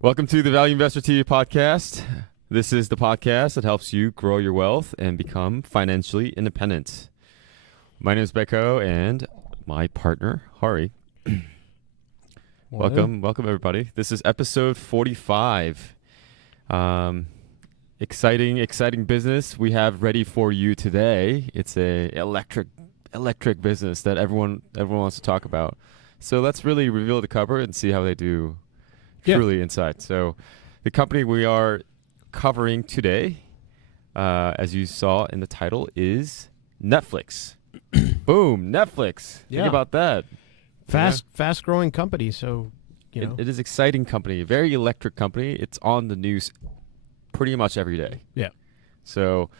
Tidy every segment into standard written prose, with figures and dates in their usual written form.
Welcome to the Value Investor TV podcast. This is the podcast that helps you grow your wealth and become financially independent. My name is Beko and my partner, Hari. Welcome everybody. This is episode 45. Exciting business we have ready for you today. It's a electric business that everyone wants to talk about. So let's really reveal the cover and see how they do truly inside. So the company we are covering today, as you saw in the title, is NFLX. Boom, NFLX. Yeah. Think about that. Fast growing company. So, it is exciting company, very electric company. It's on the news pretty much every day. Yeah. So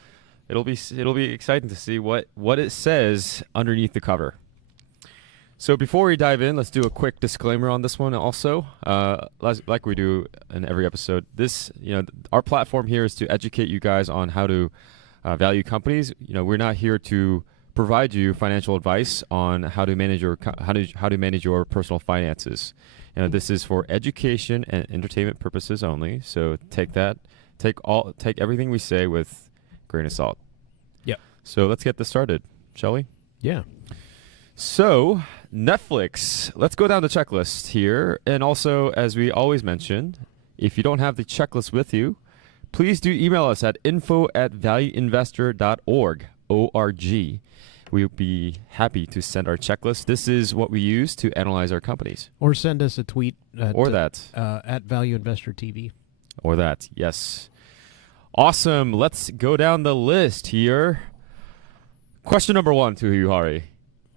it'll be exciting to see what it says underneath the cover. So before we dive in, let's do a quick disclaimer on this one also. Like we do in every episode, our platform here is to educate you guys on how to value companies. We're not here to provide you financial advice on how to manage your personal finances. This is for education and entertainment purposes only. So take everything we say with a grain of salt. Yeah. So let's get this started, shall we? Yeah. So NFLX, let's go down the checklist here. And also, as we always mention, if you don't have the checklist with you, please do email us at info@valueinvestor.org. O-R-G. We'll be happy to send our checklist. This is what we use to analyze our companies. Or send us a tweet at Value Investor TV. Or that, yes. Awesome. Let's go down the list here. Question number 1 to you, Hari.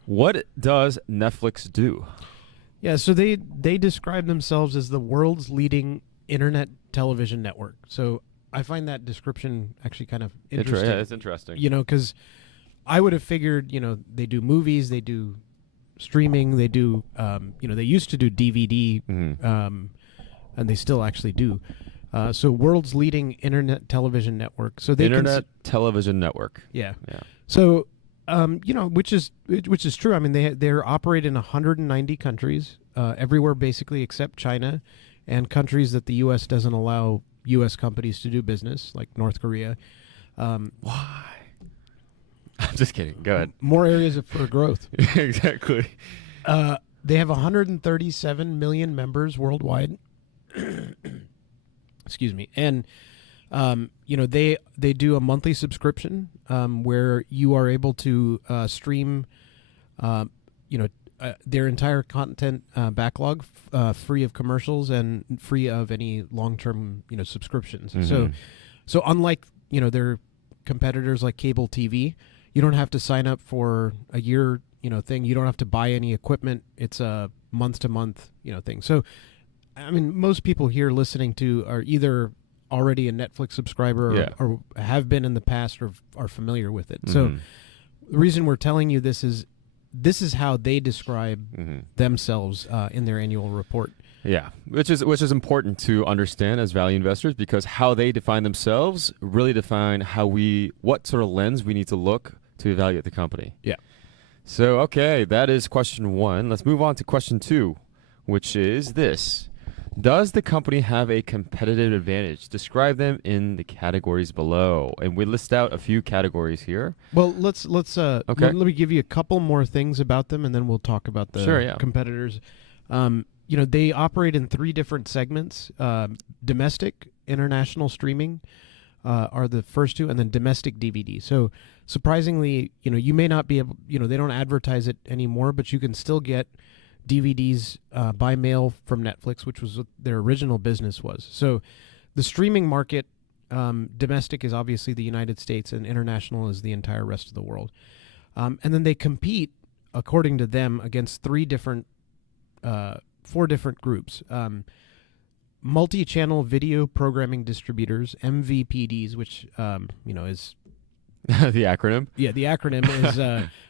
What does NFLX do? Yeah, so they describe themselves as the world's leading internet television network. So I find that description actually kind of interesting. Yeah, it's interesting. Because I would have figured, they do movies, they do streaming, they do, they used to do DVD, and they still actually do. So world's leading internet television network. So they television network. Yeah. Yeah. So, which is true. I mean, they're operate in 190 countries, everywhere basically except China, and countries that the U.S. doesn't allow U.S. companies to do business, like North Korea. Why? I'm just kidding. Go ahead. More areas for growth. Exactly. They have 137 million members worldwide. Excuse me. And they do a monthly subscription where you are able to stream their entire content backlog free of commercials and free of any long-term subscriptions. Mm-hmm. So unlike their competitors like cable TV, you don't have to sign up for a year thing. You don't have to buy any equipment. It's a month-to-month thing. So I mean, most people here listening to are either already a NFLX subscriber or have been in the past or are familiar with it. Mm-hmm. So the reason we're telling you this is how they describe themselves in their annual report. Yeah, which is important to understand as value investors, because how they define themselves really define what sort of lens we need to look to evaluate the company. Yeah. So, okay, that is question 1. Let's move on to question 2, which is this. Does the company have a competitive advantage? Describe them in the categories below. And we list out a few categories here. Well, let's let me give you a couple more things about them, and then we'll talk about the competitors. They operate in 3 different segments. Domestic, international streaming are the first 2, and then domestic DVD. So surprisingly, you may not be able, they don't advertise it anymore, but you can still get DVDs by mail from NFLX, which was what their original business was. So the streaming market, domestic is obviously the United States, and international is the entire rest of the world. And then they compete, according to them, against 4 different groups. Multi-channel video programming distributors, MVPDs, which is the acronym. Yeah, the acronym is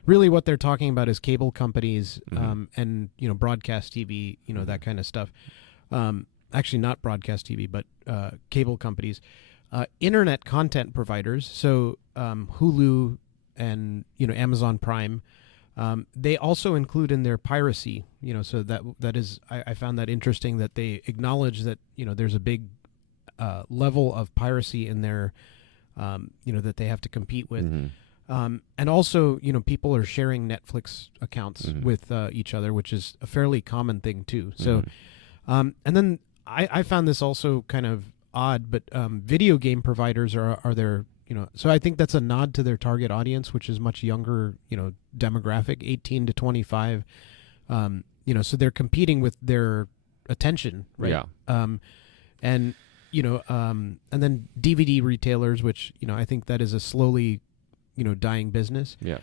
really what they're talking about is cable companies and broadcast TV, that kind of stuff. Actually, not broadcast TV, but cable companies. Internet content providers, so Hulu and Amazon Prime, They also include in their piracy, so that is, I found that interesting that they acknowledge that, there's a big level of piracy in their, that they have to compete with. And also, people are sharing Netflix accounts with each other, which is a fairly common thing too. So, and then I found this also kind of odd, but video game providers are there. So I think that's a nod to their target audience, which is much younger, demographic, 18 to 25. So they're competing with their attention, right? Yeah. And then DVD retailers, which, I think that is a slowly, dying business. Yeah.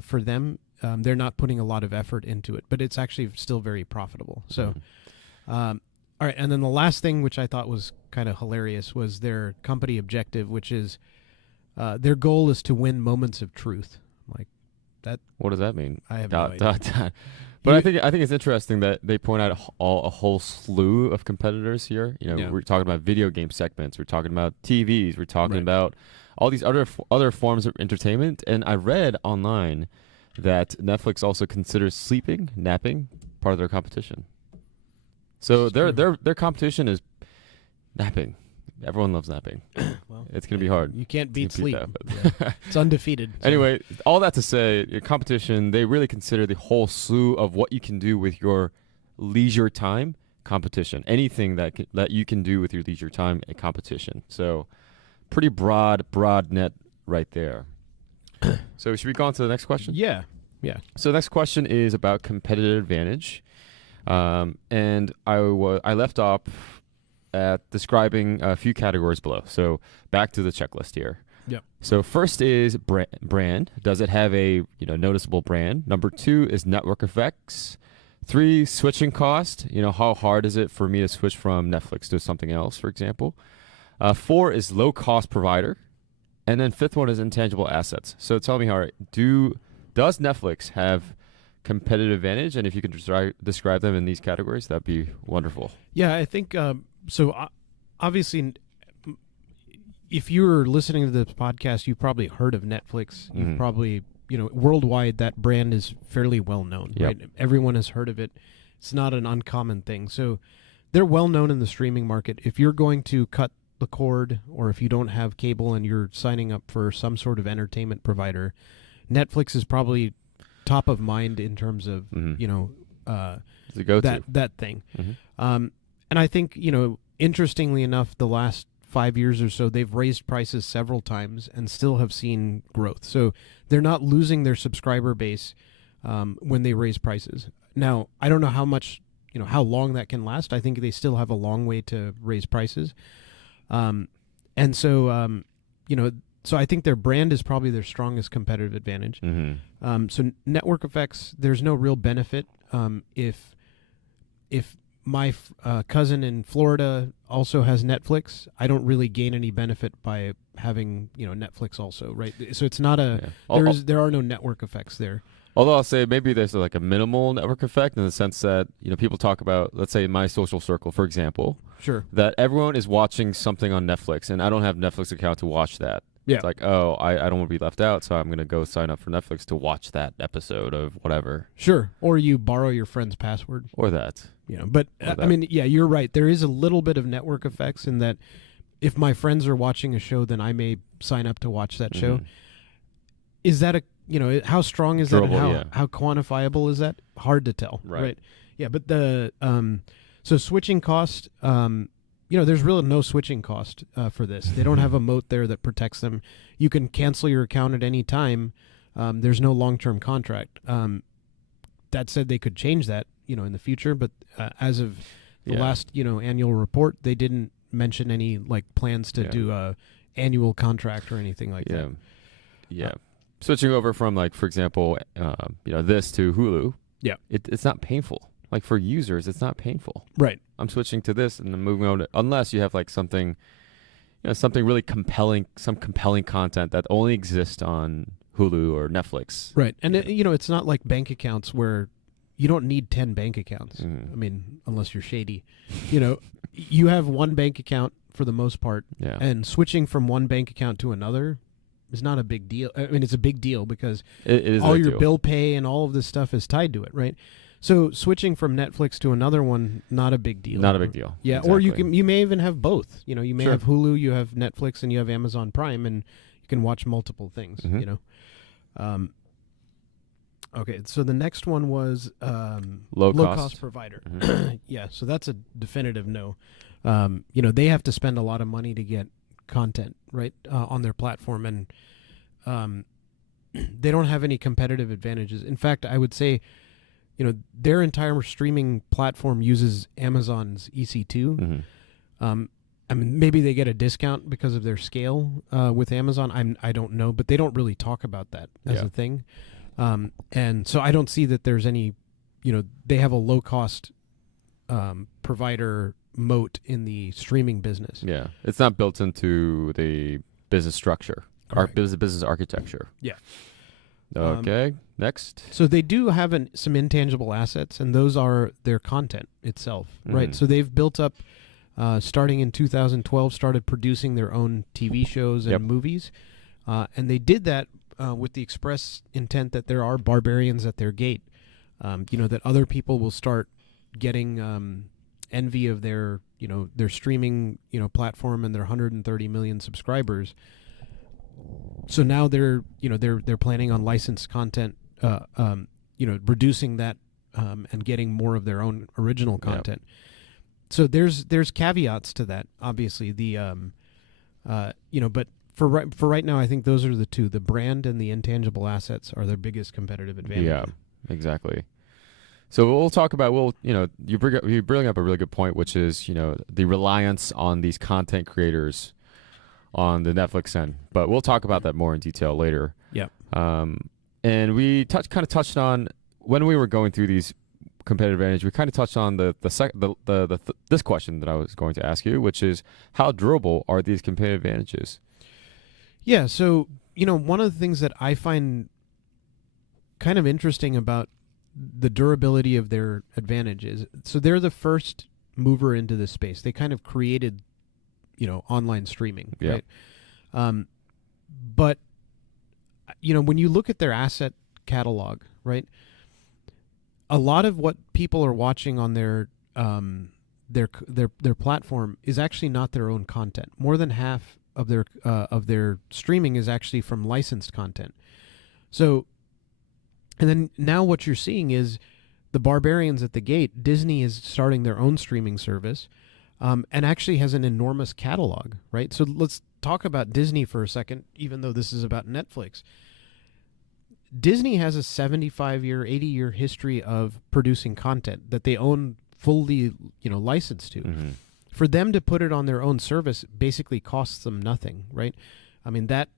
For them, they're not putting a lot of effort into it, but it's actually still very profitable. So, all right. And then the last thing, which I thought was kind of hilarious, was their company objective, which is, their goal is to win moments of truth. Like that. What does that mean? I have no idea. But I think it's interesting that they point out a whole slew of competitors here. We're talking about video game segments. We're talking about TVs. We're talking about all these other forms of entertainment. And I read online that Netflix also considers napping, part of their competition. So their competition is napping. Everyone loves napping. Well, it's going to be hard. You can't beat sleep. It's undefeated. So. Anyway, all that to say, your competition, they really consider the whole slew of what you can do with your leisure time competition. Anything that you can do with your leisure time, a competition. So pretty broad net right there. So should we go on to the next question? Yeah. So the next question is about competitive advantage. And I left off at describing a few categories below. So back to the checklist here. Yep. So first is brand. Does it have a noticeable brand? Number 2 is network effects. 3, switching cost. How hard is it for me to switch from Netflix to something else, for example? 4 is low cost provider. And then 5th one is intangible assets. So tell me, Hari, does Netflix have competitive advantage? And if you could describe them in these categories, that'd be wonderful. Yeah, I think so. Obviously, if you're listening to this podcast, you've probably heard of Netflix. You've probably, worldwide, that brand is fairly well known, right? Everyone has heard of it. It's not an uncommon thing. So they're well known in the streaming market. If you're going to cut the cord, or if you don't have cable and you're signing up for some sort of entertainment provider, Netflix is probably top of mind in terms of it's a go-to. that thing. And I think, interestingly enough, the last 5 years or so, they've raised prices several times and still have seen growth. So they're not losing their subscriber base when they raise prices. Now, I don't know how much, how long that can last. I think they still have a long way to raise prices. And so, so I think their brand is probably their strongest competitive advantage. So network effects, there's no real benefit if my cousin in Florida also has Netflix. I don't really gain any benefit by having Netflix also, right? So it's not there are no network effects there. Although I'll say maybe there's like a minimal network effect in the sense that people talk about, let's say, my social circle, for example. Sure. That everyone is watching something on Netflix, and I don't have a Netflix account to watch that. Yeah. It's like, I don't want to be left out, so I'm going to go sign up for Netflix to watch that episode of whatever. Sure. Or you borrow your friend's password. Or that. But I mean, yeah, you're right. There is a little bit of network effects in that if my friends are watching a show, then I may sign up to watch that show. Is that how strong is durable, that? And how quantifiable is that? Hard to tell. Right. Yeah. But the, so switching cost, there's really no switching cost for this. They don't have a moat there that protects them. You can cancel your account at any time. There's no long-term contract. That said, they could change that, in the future. But as of the last, annual report, they didn't mention any plans to do a annual contract or anything like that. Yeah. Switching over from for example, this to Hulu. Yeah. It's not painful. For users, it's not painful. Right. I'm switching to this and then moving on unless you have something, something really compelling, some compelling content that only exists on Hulu or Netflix. Right. And it's not like bank accounts where you don't need 10 bank accounts. I mean, unless you're shady. You have one bank account for the most part. Yeah. And switching from one bank account to another is not a big deal. I mean, it's a big deal because it is all your bill pay and all of this stuff is tied to it, right? So switching from Netflix to another one, not a big deal. Not a big deal. Yeah, exactly. Or you may even have both. You know, you may have Hulu, you have Netflix, and you have Amazon Prime, and you can watch multiple things. Mm-hmm. You know. Okay, so the next one was low cost provider. Mm-hmm. Yeah, so that's a definitive no. You know, they have to spend a lot of money to get content right on their platform, and they don't have any competitive advantages. In fact, I would say, you know, their entire streaming platform uses Amazon's EC2. Mm-hmm. I mean, maybe they get a discount because of their scale with Amazon. I don't know, but they don't really talk about that as a thing. And so I don't see that there's any, you know, they have a low cost provider moat in the streaming business. Yeah, it's not built into the business structure, our business architecture. Yeah. Okay, next. So they do have some intangible assets, and those are their content itself, right? So they've built up, starting in 2012, started producing their own TV shows and movies, and they did that with the express intent that there are barbarians at their gate, you know, that other people will start getting envy of their, you know, their streaming, you know, platform and their 130 million subscribers. So now they're planning on licensed content, you know, reducing that and getting more of their own original content. So there's caveats to that, obviously. The you know, but for right now, I think those are the two. The brand and the intangible assets are their biggest competitive advantage. Yeah, exactly. So we'll talk about, you know, you bring up a really good point, which is, you know, the reliance on these content creators on the Netflix end, but we'll talk about that more in detail later. Yeah. And we kind of touched on, when we were going through these competitive advantage, we kind of touched on this question that I was going to ask you, which is, how durable are these competitive advantages? Yeah. So, you know, one of the things that I find kind of interesting about the durability of their advantages, so they're the first mover into this space. They kind of created, you know, online streaming, right? But, you know, when you look at their asset catalog, right, a lot of what people are watching on their platform is actually not their own content. More than half of their streaming is actually from licensed content. So, and then now what you're seeing is the barbarians at the gate. Disney is starting their own streaming service. And actually has an enormous catalog, right? So let's talk about Disney for a second, even though this is about Netflix. Disney has a 75-year, 80-year history of producing content that they own fully, you know, licensed to. Mm-hmm. For them to put it on their own service basically costs them nothing, right? I mean, that,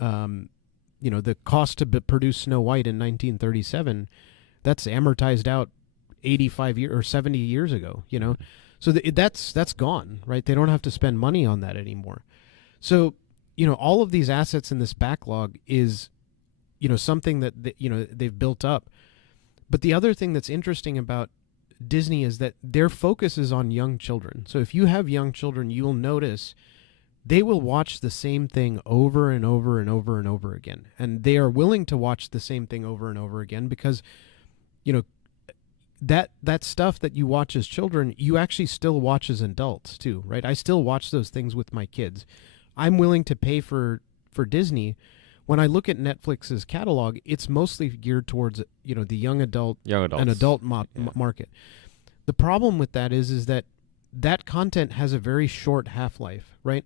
you know, the cost to produce Snow White in 1937, that's amortized out 85 years or 70 years ago, you know? So that's gone, right? They don't have to spend money on that anymore. So, you know, all of these assets in this backlog is, you know, something that you know, they've built up. But the other thing that's interesting about Disney is that their focus is on young children. So if you have young children, you will notice they will watch the same thing over and over and over and over again. And they are willing to watch the same thing over and over again because, you know, that stuff that you watch as children, you actually still watch as adults too, right? I still watch those things with my kids. I'm willing to pay for Disney. When I look at Netflix's catalog, it's mostly geared towards, you know, the young adults. An adult market. The problem with that is that content has a very short half-life, right?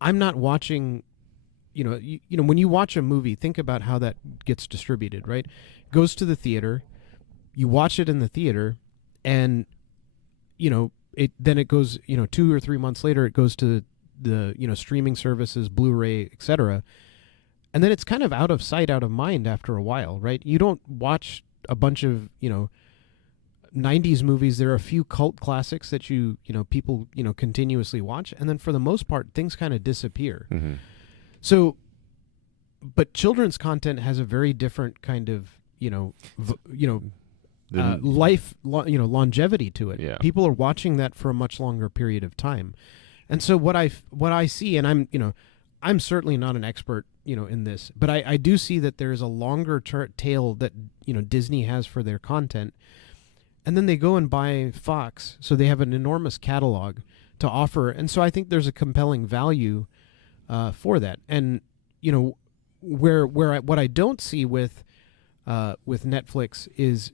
I'm not watching, you know, when you watch a movie, think about how that gets distributed, right? It goes to the theater. You watch it in the theater, and, you know, then it goes, you know, 2 or 3 months later, it goes to the, you know, streaming services, Blu-ray, etc. And then it's kind of out of sight, out of mind after a while, right? You don't watch a bunch of, you know, 90s movies. There are a few cult classics that you know, people, you know, continuously watch. And then for the most part, things kind of disappear. Mm-hmm. So, but children's content has a very different kind of, you know, longevity to it. Yeah. People are watching that for a much longer period of time. And so what I see, and I'm certainly not an expert, in this, but I do see that there is a longer tail that, Disney has for their content. And then they go and buy Fox, so they have an enormous catalog to offer. And so I think there's a compelling value for that. And, what I don't see with Netflix is,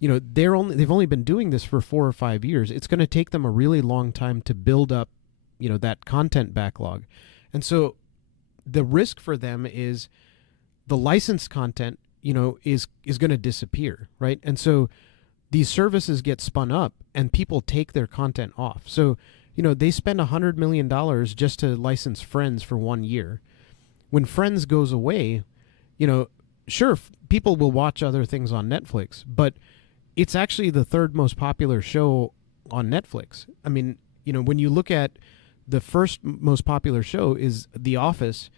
they've only been doing this for 4 or 5 years. It's going to take them a really long time to build up, that content backlog. And so the risk for them is the licensed content, is going to disappear, right? And so these services get spun up and people take their content off. So, they spend $100 million just to license Friends for 1 year. When Friends goes away, sure, people will watch other things on Netflix, but it's actually the 3rd most popular show on Netflix. I mean, when you look at the first most popular show is The Office.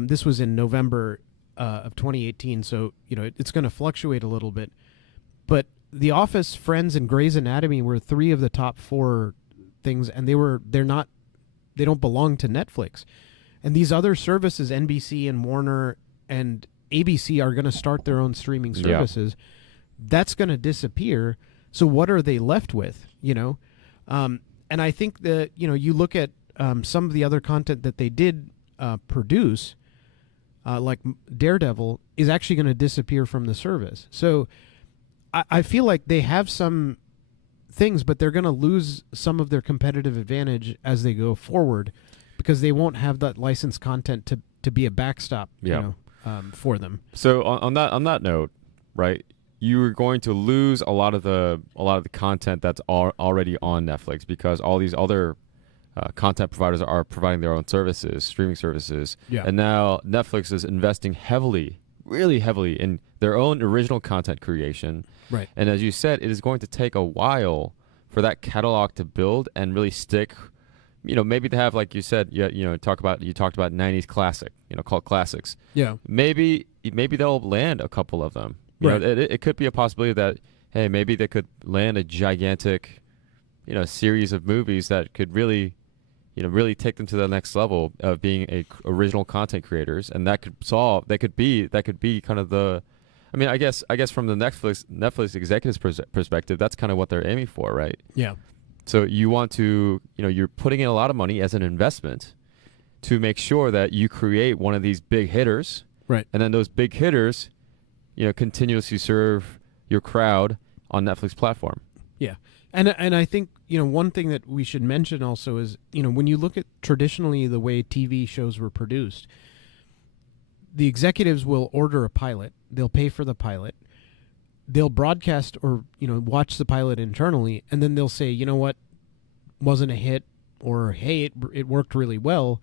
This was in November of 2018, so it's going to fluctuate a little bit. But The Office, Friends, and Grey's Anatomy were 3 of the top 4 things, and they don't belong to Netflix. And these other services, NBC and Warner and ABC, are going to start their own streaming services. Yeah. That's going to disappear. So what are they left with? And I think that, you look at some of the other content that they did produce, like Daredevil, is actually going to disappear from the service. So I feel like they have some things, but they're going to lose some of their competitive advantage as they go forward because they won't have that licensed content to be a backstop for them. So on that note, right, you're going to lose a lot of the content that's already on Netflix because all these other content providers are providing their own services, streaming services. Yeah. And now Netflix is investing heavily, really heavily, in their own original content creation. Right. And as you said, it is going to take a while for that catalog to build and really stick. Maybe to have, like you said, you talked about 90s classic, cult classics. Yeah. Maybe they'll land a couple of them. Right. It could be a possibility that, hey, maybe they could land a gigantic, series of movies that could really, really take them to the next level of being original content creators, and that could be kind of the, I guess from the Netflix executives' perspective, that's kind of what they're aiming for, right? Yeah. So you want to, you're putting in a lot of money as an investment to make sure that you create one of these big hitters, right? And then those big hitters, continuously serve your crowd on Netflix platform. Yeah. And I think, one thing that we should mention also is, when you look at traditionally the way TV shows were produced, the executives will order a pilot, they'll pay for the pilot, they'll broadcast or, watch the pilot internally, and then they'll say, you know what, wasn't a hit, or hey, it worked really well.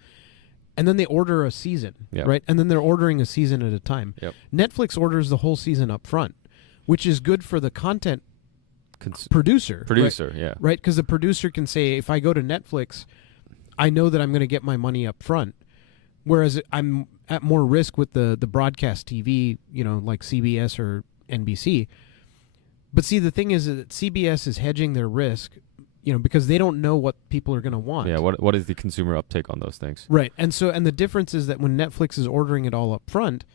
And then they order a season, right? And then they're ordering a season at a time. Yep. Netflix orders the whole season up front, which is good for the content producer. Right? Yeah. Right? Because the producer can say, if I go to Netflix, I know that I'm going to get my money up front. Whereas I'm at more risk with the broadcast TV, like CBS or NBC. But see, the thing is that CBS is hedging their risk, because they don't know what people are going to want. Yeah, what is the consumer uptake on those things? Right. And the difference is that when Netflix is ordering it all up front,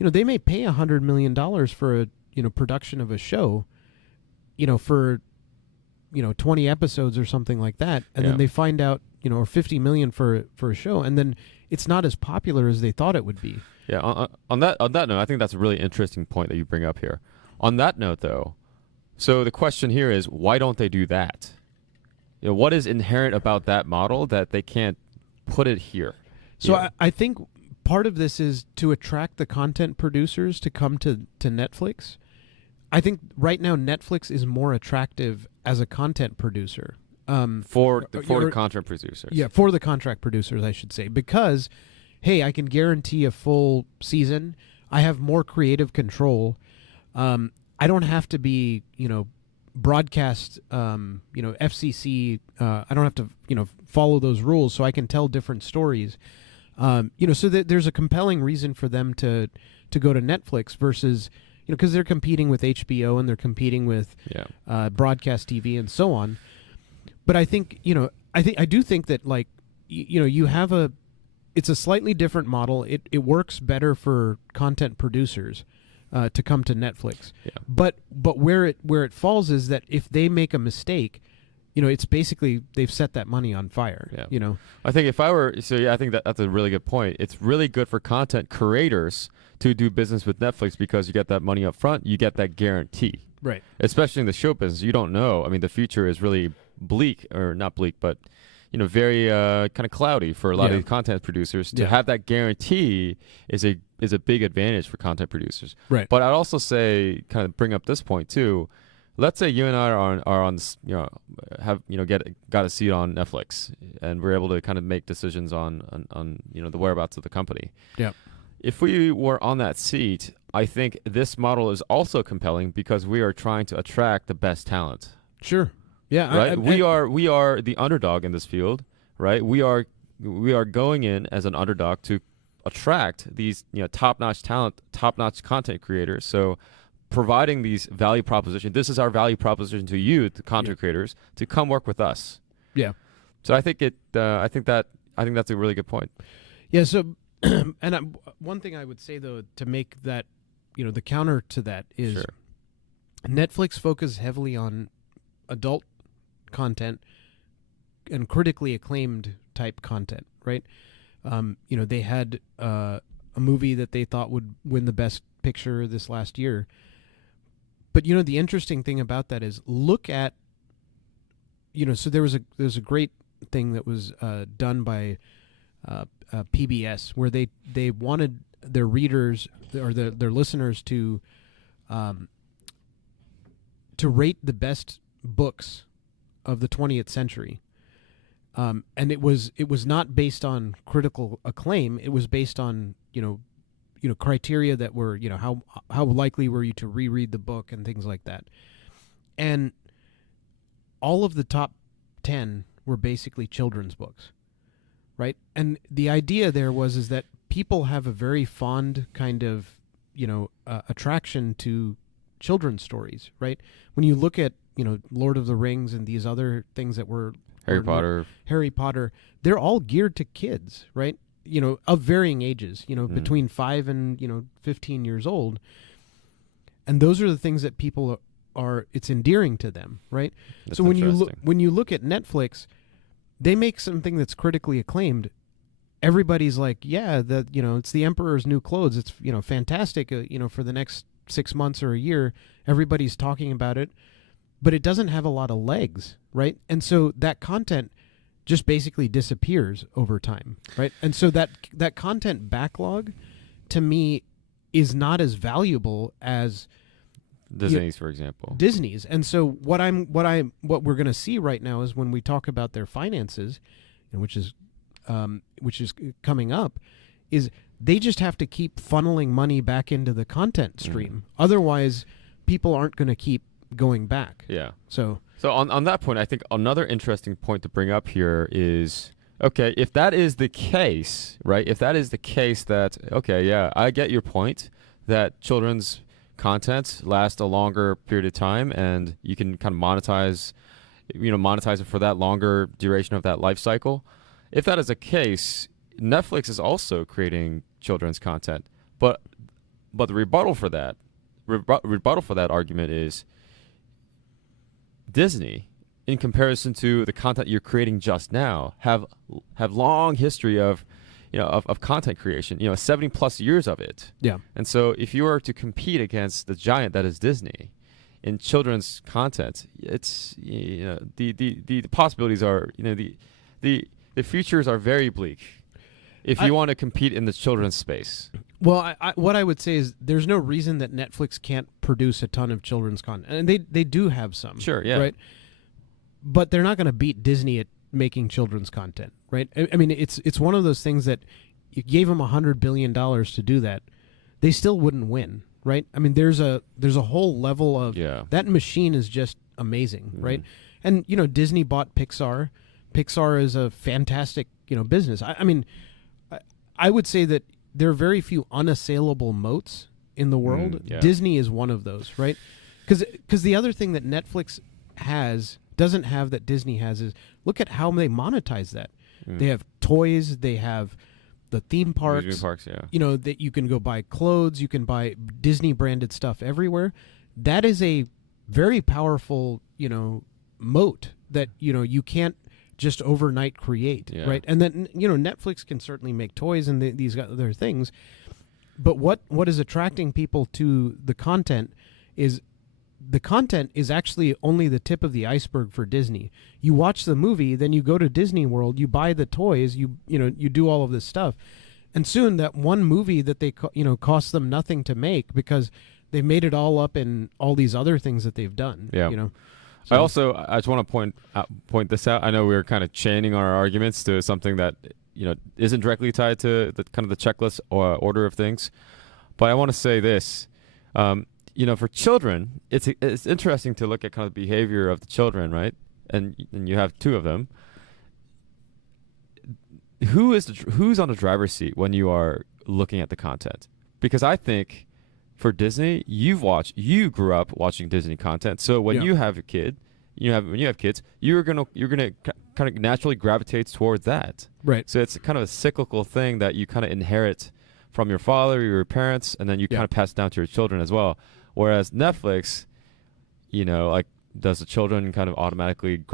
they may pay $100 million for a production of a show, for 20 episodes or something like that, and then they find out, or 50 million for a show, and then it's not as popular as they thought it would be. Yeah. On that note, I think that's a really interesting point that you bring up here. On that note, though, so the question here is, why don't they do that? What is inherent about that model that they can't put it here? So I think part of this is to attract the content producers to come to Netflix. I think right now Netflix is more attractive as a content producer. For the content producers. Yeah, for the contract producers, I should say. Because, hey, I can guarantee a full season. I have more creative control. I don't have to be, broadcast, FCC. I don't have to, follow those rules, so I can tell different stories. So that there's a compelling reason for them to go to Netflix versus, because they're competing with HBO and they're competing with broadcast TV and so on. But I think, I do think that, like, you have it's a slightly different model. It works better for content producers to come to Netflix. Yeah. But where it falls is that if they make a mistake, it's basically they've set that money on fire. Yeah. I think I think that's a really good point. It's really good for content creators to do business with Netflix because you get that money up front, you get that guarantee. Right. Especially in the show business, you don't know. I mean, the future is really bleak, or not bleak, but very kind of cloudy for a lot of these content producers. To have that guarantee is a big advantage for content producers. Right. But I'd also say, kind of bring up this point too. Let's say you and I are on got a seat on Netflix, and we're able to kind of make decisions on the whereabouts of the company. Yeah. If we were on that seat, I think this model is also compelling because we are trying to attract the best talent. Sure. Yeah. Right. We are the underdog in this field. Right. We are going in as an underdog to attract these top-notch talent, top-notch content creators. So providing these value propositions. This is our value proposition to you, the content creators, to come work with us. Yeah. So I think that's a really good point. Yeah. So, and one thing I would say though, to make that, the counter to that is Netflix focuses heavily on adult content and critically acclaimed type content, right? They had a movie that they thought would win the best picture this last year. But the interesting thing about that is look at, so there's a great thing that was done by PBS where they wanted their readers or their listeners to rate the best books of the 20th century. And it was not based on critical acclaim. It was based on, criteria that were, how likely were you to reread the book and things like that. And all of the top 10 were basically children's books, right? And the idea there is that people have a very fond kind of, attraction to children's stories, right? When you look at, Lord of the Rings and these other things that were Harry Potter, they're all geared to kids, right? Of varying ages, between 5 and 15 years old. And those are the things that people it's endearing to them, right? That's so when you look at Netflix, they make something that's critically acclaimed. Everybody's like, yeah, it's the Emperor's New Clothes. It's, fantastic, for the next 6 months or a year, everybody's talking about it, but it doesn't have a lot of legs, right? And so that content just basically disappears over time, right? And so that content backlog, to me, is not as valuable as Disney's, for example. Disney's. And so what we're going to see right now is when we talk about their finances, which is coming up, is they just have to keep funneling money back into the content stream. Otherwise, people aren't going to keep going back. Yeah. So on that point, I think another interesting point to bring up here is, okay, if that is the case, right? If that is the case that, okay, yeah, I get your point that children's content lasts a longer period of time and you can kind of monetize it for that longer duration of that life cycle. If that is the case, Netflix is also creating children's content. But the rebuttal for that argument is Disney, in comparison to the content you're creating just now, have long history of content creation, 70 plus years of it. Yeah. And so if you were to compete against the giant that is Disney in children's content, it's the possibilities are, the futures are very bleak if you want to compete in the children's space. Well, what I would say is there's no reason that Netflix can't produce a ton of children's content. And they do have some. Sure, yeah. Right? But they're not going to beat Disney at making children's content, right? I mean, it's one of those things that you gave them $100 billion to do that, they still wouldn't win, right? I mean, there's a whole level of that machine is just amazing, right? And Disney bought Pixar. Pixar is a fantastic business. I mean, I would say that there are very few unassailable moats in the world. Disney is one of those, right? Because the other thing that Netflix doesn't have that Disney has is look at how they monetize that. They have toys, they have the theme parks. Amusement parks, yeah. You know, that you can go buy clothes, you can buy Disney branded stuff everywhere. That is a very powerful, you know, moat that, you know, you can't just overnight create, right? And then, you know, Netflix can certainly make toys and these other things, but what is attracting people to the content is actually only the tip of the iceberg for Disney. You watch the movie, then you go to Disney World, you buy the toys, you do all of this stuff, and soon that one movie that they cost them nothing to make because they made it all up in all these other things that they've done. Yeah. You know. So I just want to point this out. I know we were kind of chaining our arguments to something that, you know, isn't directly tied to the kind of the checklist or order of things, but I want to say this. You know, for children, it's interesting to look at kind of the behavior of the children, right? And you have two of them. Who's on the driver's seat when you are looking at the content? Because I think for Disney, you grew up watching Disney content. So when you have a kid, when you have kids, you're gonna kind of naturally gravitate towards that. Right. So it's kind of a cyclical thing that you kind of inherit from your father, your parents, and then you kind of pass it down to your children as well. Whereas Netflix, you know, like, does the children kind of automatically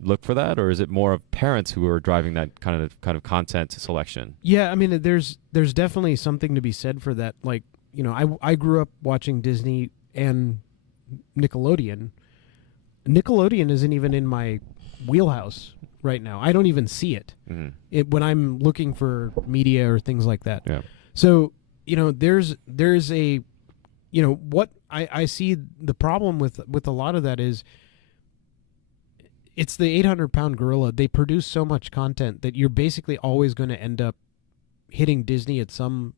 look for that, or is it more of parents who are driving that kind of content selection? Yeah, I mean, there's definitely something to be said for that. Like, you know, I grew up watching Disney and Nickelodeon. Nickelodeon isn't even in my wheelhouse right now. I don't even see it, when I'm looking for media or things like that. Yeah. So, you know, there's a, you know, what I see the problem with a lot of that is it's the 800-pound gorilla. They produce so much content that you're basically always going to end up hitting Disney at some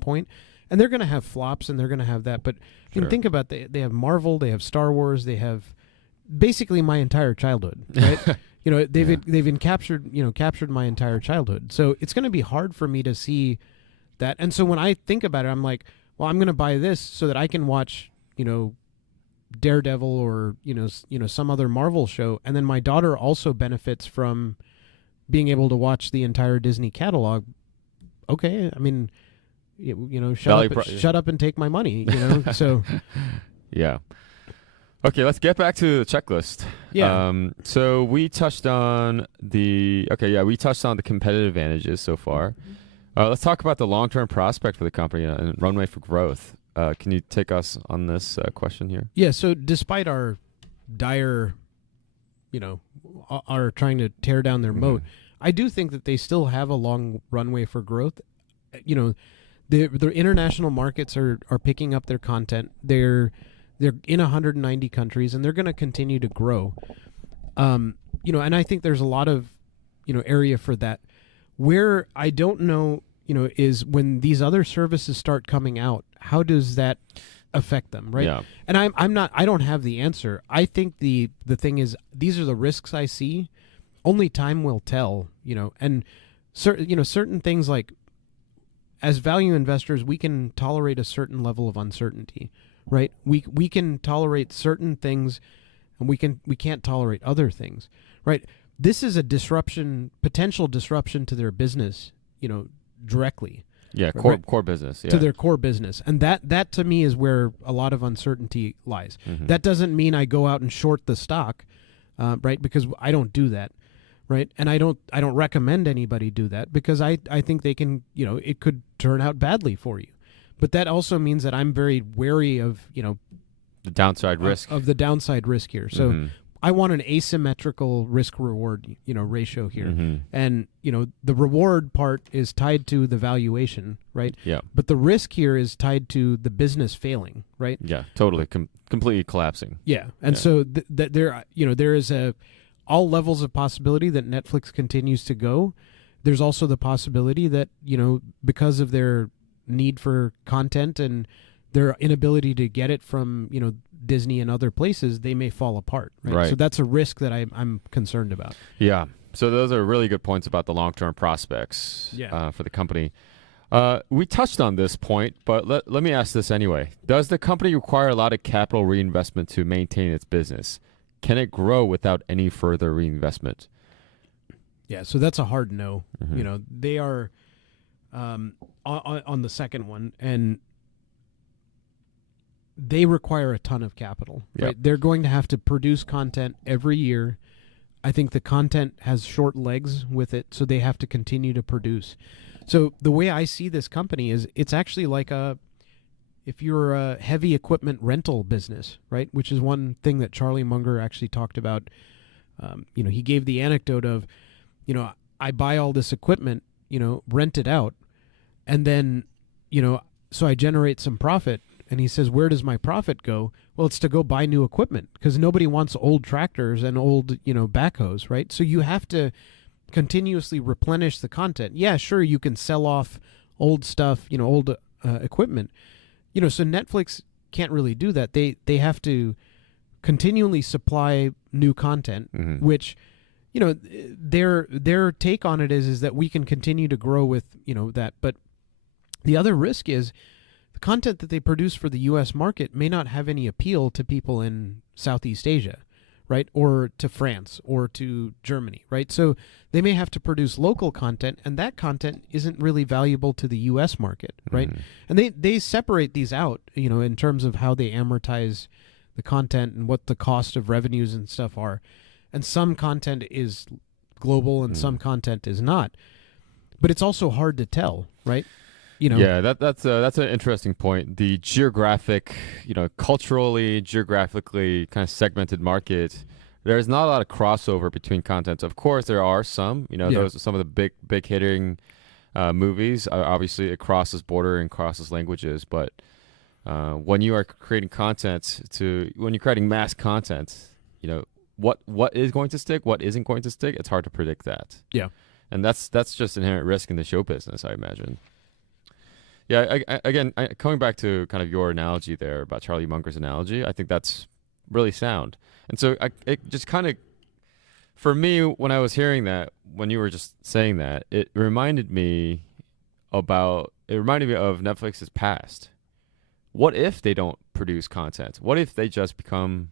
point. And they're going to have flops and they're going to have that. But you can think about they have Marvel, they have Star Wars, they have basically my entire childhood, right? You know, they've captured my entire childhood. So it's going to be hard for me to see that. And so when I think about it, I'm like, well, I'm going to buy this so that I can watch, you know, Daredevil or, you know, some other Marvel show. And then my daughter also benefits from being able to watch the entire Disney catalog. Okay. I mean, you know, shut up and take my money, you know? So. Yeah. Okay, let's get back to the checklist. Yeah. So we touched on the competitive advantages so far. Let's talk about the long-term prospect for the company and runway for growth. Can you take us on this question here? Yeah, so despite our dire, you know, are trying to tear down their moat, I do think that they still have a long runway for growth. You know, the international markets are picking up their content. They're in 190 countries, and they're going to continue to grow. You know, and I think there's a lot of, you know, area for that. Where I don't know, you know, is when these other services start coming out, how does that affect them, right? Yeah. And I don't have the answer. I think the thing is, these are the risks I see. Only time will tell, you know, and certain things, like, as value investors, we can tolerate a certain level of uncertainty, right? We can tolerate certain things, and we can't tolerate other things, right? This is a potential disruption to their business, you know, directly. Yeah, core business. Yeah. To their core business. And that to me is where a lot of uncertainty lies. That doesn't mean I go out and short the stock, right? Because I don't do that, right? And I don't recommend anybody do that, because I think they can, you know, it could turn out badly for you. But that also means that I'm very wary of, you know, the downside risk. Of the downside risk here. So I want an asymmetrical risk-reward, you know, ratio here. And, you know, the reward part is tied to the valuation, right? Yeah. But the risk here is tied to the business failing, right? Yeah, totally. Completely collapsing. Yeah. And so there, you know, there is all levels of possibility that Netflix continues to go. There's also the possibility that, you know, because of their need for content and their inability to get it from, you know, Disney and other places, they may fall apart. Right? So that's a risk that I'm concerned about. Yeah. So those are really good points about the long-term prospects for the company. We touched on this point, but let me ask this anyway. Does the company require a lot of capital reinvestment to maintain its business? Can it grow without any further reinvestment? Yeah, so that's a hard no. You know, they are, on the second one, and they require a ton of capital. Yep. Right? They're going to have to produce content every year. I think the content has short legs with it, so they have to continue to produce. So the way I see this company is it's actually like if you're a heavy equipment rental business, right? Which is one thing that Charlie Munger actually talked about. He gave the anecdote of, I buy all this equipment, rent it out, and then, so I generate some profit. And he says, where does my profit go? Well, it's to go buy new equipment because nobody wants old tractors and old, backhoes, right? So you have to continuously replenish the content. Yeah, sure, you can sell off old stuff, old equipment. So Netflix can't really do that. They have to continually supply new content, which, their take on it is that we can continue to grow with, that. But the other risk is the content that they produce for the U.S. market may not have any appeal to people in Southeast Asia, right? Or to France or to Germany, right? So they may have to produce local content, and that content isn't really valuable to the U.S. market, right? And they separate these out, in terms of how they amortize the content and what the cost of revenues and stuff are. And some content is global and some content is not. But it's also hard to tell, right? Yeah, that's an interesting point. The geographic, culturally, geographically kind of segmented market. There's not a lot of crossover between contents. Of course, there are some. Those are some of the big hitting movies. Obviously, it crosses border and crosses languages. But when you are creating when you're creating mass content, what is going to stick, what isn't going to stick. It's hard to predict that. Yeah, and that's just inherent risk in the show business, I imagine. Yeah, again, coming back to kind of your analogy there about Charlie Munger's analogy, I think that's really sound. And so it just kind of, for me, when I was hearing that, when you were just saying that, it reminded me of Netflix's past. What if they don't produce content? What if they just become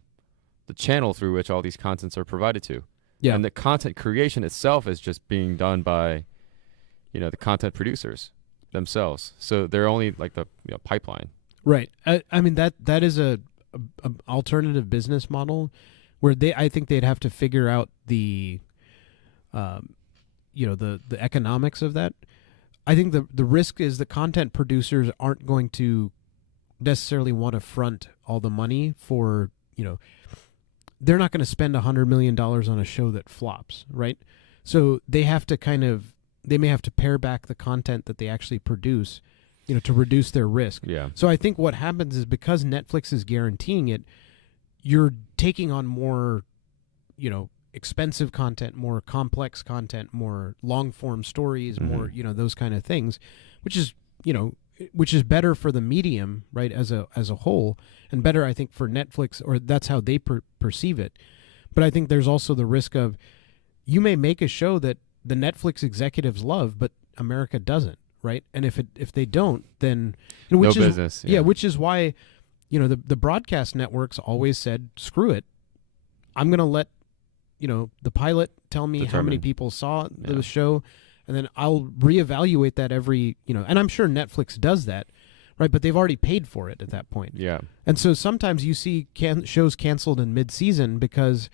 the channel through which all these contents are provided to? Yeah. And the content creation itself is just being done by, the content producers themselves. So they're only like the pipeline. Right. I mean, that is a alternative business model where I think they'd have to figure out the economics of that. I think the risk is the content producers aren't going to necessarily want to front all the money for, they're not going to spend $100 million on a show that flops, right? So they have to they may have to pare back the content that they actually produce, to reduce their risk. Yeah. So I think what happens is because Netflix is guaranteeing it, you're taking on more, expensive content, more complex content, more long form stories, more, those kind of things, which is better for the medium, right, as a whole, and better, I think, for Netflix, or that's how they perceive it. But I think there's also the risk of you may make a show that the Netflix executives love, but America doesn't, right? And if they don't, then no business. Yeah, which is why the broadcast networks always said, screw it, I'm gonna let the pilot tell me how many people saw the show, and then I'll reevaluate that every and I'm sure Netflix does that, right? But they've already paid for it at that point. Yeah. And so sometimes you see shows canceled in mid-season because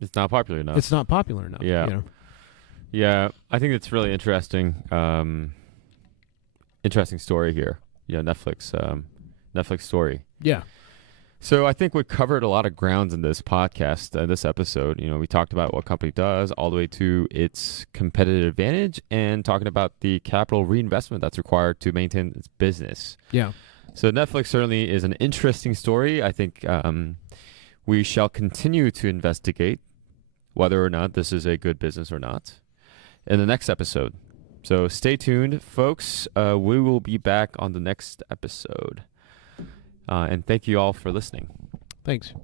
it's not popular enough. It's not popular enough. Yeah. Yeah, I think it's really interesting. Interesting story here. Netflix story. Yeah. So I think we covered a lot of grounds in this podcast, this episode. We talked about what company does, all the way to its competitive advantage, and talking about the capital reinvestment that's required to maintain its business. Yeah. So Netflix certainly is an interesting story. I think we shall continue to investigate whether or not this is a good business or not in the next episode. So stay tuned, folks. We will be back on the next episode. And thank you all for listening. Thanks.